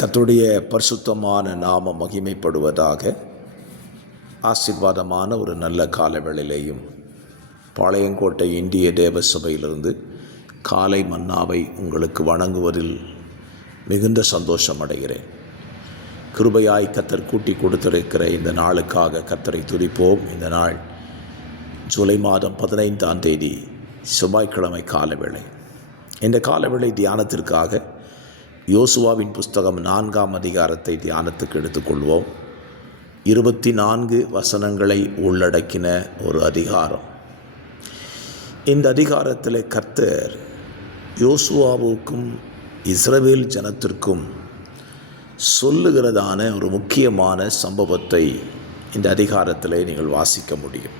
கர்த்தருடைய பரிசுத்தமான நாம மகிமைப்படுவதாக. ஆசீர்வாதமான ஒரு நல்ல காலவேளையிலேயும் பாளையங்கோட்டை இந்திய தேவ சபையிலிருந்து காலை மன்னாவை உங்களுக்கு வணங்குவதில் மிகுந்த சந்தோஷம் அடைகிறேன். கிருபையாய் கர்த்தர் கூட்டி கொடுத்திருக்கிற இந்த நாளுக்காக கர்த்தரை துதிப்போம். இந்த நாள் ஜூலை மாதம் 15ஆம் தேதி செவ்வாய்க்கிழமை காலவேளை. இந்த காலவேளை தியானத்திற்காக யோசுவாவின் புஸ்தகம் 4ஆம் அதிகாரத்தை தியானத்துக்கு எடுத்துக்கொள்வோம். 24 வசனங்களை உள்ளடக்கின ஒரு அதிகாரம். இந்த அதிகாரத்தில் கர்த்தர் யோசுவாவுக்கும் இஸ்ரவேல் ஜனத்திற்கும் சொல்லுகிறதான ஒரு முக்கியமான சம்பவத்தை இந்த அதிகாரத்தில் நீங்கள் வாசிக்க முடியும்.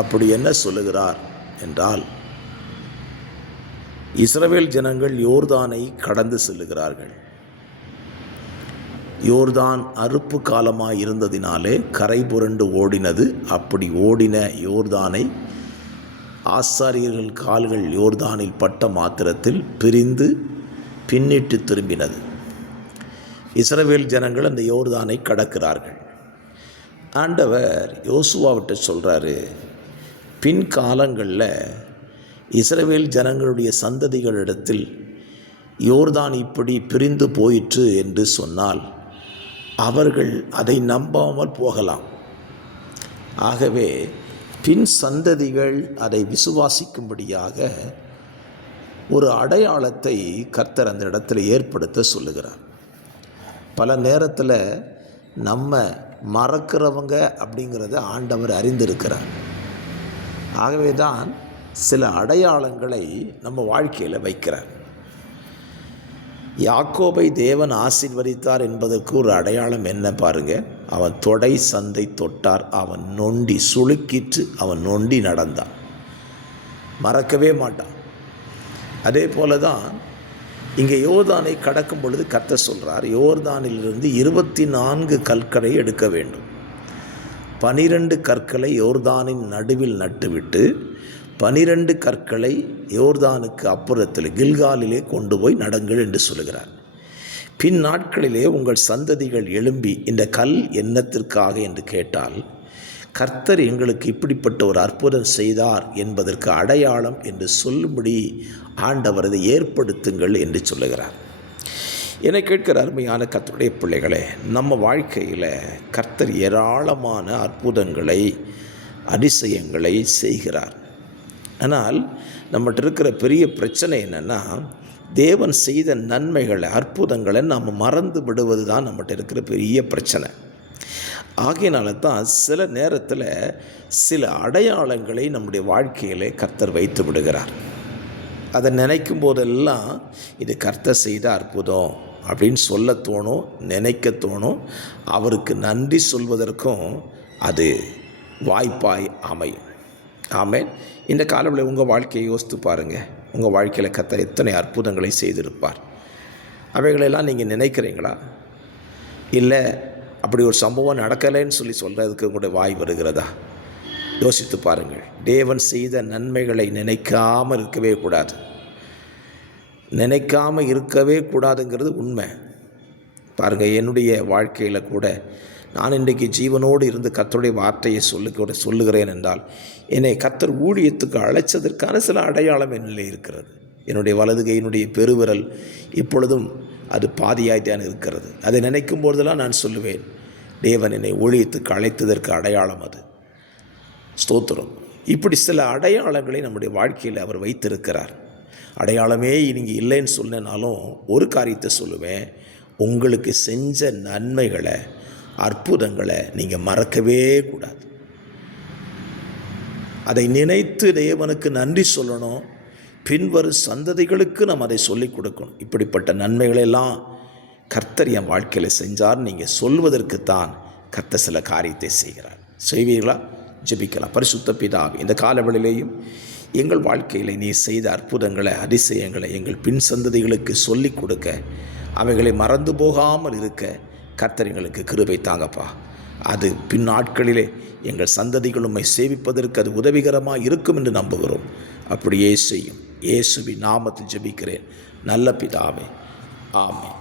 அப்படி என்ன சொல்லுகிறார் என்றால், இஸ்ரவேல் ஜனங்கள் யோர்தானை கடந்து செல்லுகிறார்கள். யோர்தான் அறுப்பு காலமாக இருந்ததினாலே கரை புரண்டு ஓடினது. அப்படி ஓடின யோர்தானை ஆசாரியர்கள் கால்கள் யோர்தானில் பட்ட மாத்திரத்தில் பிரிந்து பின்னிட்டு திரும்பினது. இஸ்ரவேல் ஜனங்கள் அந்த யோர்தானை கடக்கிறார்கள். ஆண்டவர் யோசுவாவிட்ட சொல்கிறாரு, பின் காலங்களில் இஸ்ரவேல் ஜனங்களுடைய சந்ததிகளிடத்தில் யோர்தான் இப்படி பிரிந்து போயிற்று என்று சொன்னால் அவர்கள் அதை நம்பாமல் போகலாம். ஆகவே பின் சந்ததிகள் அதை விசுவாசிக்கும்படியாக ஒரு அடையாளத்தை கர்த்தர் அந்த இடத்துல ஏற்படுத்த சொல்லுகிறார். பல நேரத்தில் நம்ம மறக்கிறவங்க அப்படிங்கிறத ஆண்டவர் அறிந்திருக்கிறார். ஆகவே தான் சில அடையாளங்களை நம்ம வாழ்க்கையில் வைக்கிறார். யாக்கோபை தேவன் ஆசீர்வதித்தார் என்பதற்கு ஒரு அடையாளம் என்ன பாருங்க. அவன் தொடை சந்தை தொட்டார், அவன் நொண்டி சுளுக்கிற்று, அவன் நொண்டி நடந்தான். மறக்கவே மாட்டான். அதே போல தான் இங்கே யோர்தானை கடக்கும் பொழுது கர்த்தர் சொல்கிறார், யோர்தானிலிருந்து 24 கற்களை எடுக்க வேண்டும். 12 கற்களை யோர்தானின் நடுவில் நட்டுவிட்டு 12 கற்களை யோர்தானுக்கு அப்புறத்தில் கில்காலிலே கொண்டு போய் நடுங்கள் என்று சொல்கிறார். பின் நாட்களிலே உங்கள் சந்ததிகள் எழும்பி இந்த கல் என்னத்திற்காக என்று கேட்டால், கர்த்தர் எங்களுக்கு இப்படிப்பட்ட ஒரு அற்புதம் செய்தார் என்பதற்கு அடையாளம் என்று சொல்லும்படி ஆண்டவர் அதை ஏற்படுத்துங்கள் என்று சொல்லுகிறார். என்னை கேட்கிற அருமையான கர்த்தருடைய பிள்ளைகளே, நம்ம வாழ்க்கையில் கர்த்தர் ஏராளமான அற்புதங்களை அதிசயங்களை செய்கிறார். ஆனால் நம்மகிட்ட இருக்கிற பெரிய பிரச்சனை என்னென்னா, தேவன் செய்த நன்மைகளை அற்புதங்களை நாம் மறந்து விடுவது தான் நம்மகிட்ட இருக்கிற பெரிய பிரச்சனை. ஆகையினால தான் சில நேரத்தில் சில அடையாளங்களை நம்முடைய வாழ்க்கையில் கர்த்தர் வைத்து விடுகிறார். அதை நினைக்கும் போதெல்லாம் இது கர்த்தர் செய்த அற்புதம் அப்படின்னு சொல்ல தோணும், நினைக்க தோணும். அவருக்கு நன்றி சொல்வதற்கும் அது வாய்ப்பாய் அமையும். ஆமென். இந்த காலத்தில் உங்கள் வாழ்க்கையை யோசித்து பாருங்கள். உங்கள் வாழ்க்கையில் கர்த்தர் எத்தனை அற்புதங்களை செய்திருப்பார். அவைகளெல்லாம் நீங்கள் நினைக்கிறீங்களா? இல்லை அப்படி ஒரு சம்பவம் நடக்கலைன்னு சொல்லி சொல்கிறதுக்கு உங்களுடைய வாய் வருகிறதா? யோசித்து பாருங்கள். தேவன் செய்த நன்மைகளை நினைக்காமல் இருக்கவே கூடாது. நினைக்காமல் இருக்கவே கூடாதுங்கிறது உண்மை. பாருங்கள், என்னுடைய வாழ்க்கையில் கூட நான் இன்றைக்கு ஜீவனோடு இருந்து கர்த்தருடைய வார்த்தையை சொல்லுகிறேன் என்றால், என்னை கர்த்தர் ஊழியத்துக்கு அழைச்சதற்கான சில அடையாளம் என்னில் இருக்கிறது. என்னுடைய வலதுகையினுடைய பெருவிரல் இப்பொழுதும் அது பாதியாய்த்தான் இருக்கிறது. அதை நினைக்கும் போதெல்லாம் நான் சொல்லுவேன், தேவன் என்னை ஊழியத்துக்கு அழைத்ததற்கு அடையாளம் அது. ஸ்தோத்திரம். இப்படி சில அடையாளங்களை நம்முடைய வாழ்க்கையில் அவர் வைத்திருக்கிறார். அடையாளமே நீங்கள் இல்லைன்னு சொன்னாலும் ஒரு காரியத்தை சொல்லுவேன், உங்களுக்கு செஞ்ச நன்மைகளை அற்புதங்களை நீங்கள் மறக்கவே கூடாது. அதை நினைத்து தேவனுக்கு நன்றி சொல்லணும். பின்வரும் சந்ததிகளுக்கு நம்ம அதை சொல்லிக் கொடுக்கணும். இப்படிப்பட்ட நன்மைகளெல்லாம் கர்த்தர் என் வாழ்க்கையில் செஞ்சார் நீங்கள் சொல்வதற்குத்தான் கர்த்தர் சில காரியத்தை செய்கிறார். செய்வீர்களா? ஜெபிக்கலாம். பரிசுத்த பிதாவே, இந்த காலவெளியிலேயும் எங்கள் வாழ்க்கையில் நீ செய்த அற்புதங்களை அதிசயங்களை எங்கள் பின் சந்ததிகளுக்கு சொல்லிக் கொடுக்க, அவைகளை மறந்து போகாமல் இருக்க கர்த்தர் எங்களுக்கு கிருபை தாங்கப்பா. அது பின் நாட்களிலே எங்கள் சந்ததிகள் உம்மை சேவிப்பதற்கு அது உதவிகரமாக இருக்கும் என்று நம்புகிறோம். அப்படியே செய்யும். இயேசுவின் நாமத்தில் ஜெபிக்கிறேன் நல்ல பிதாவே, ஆமென்.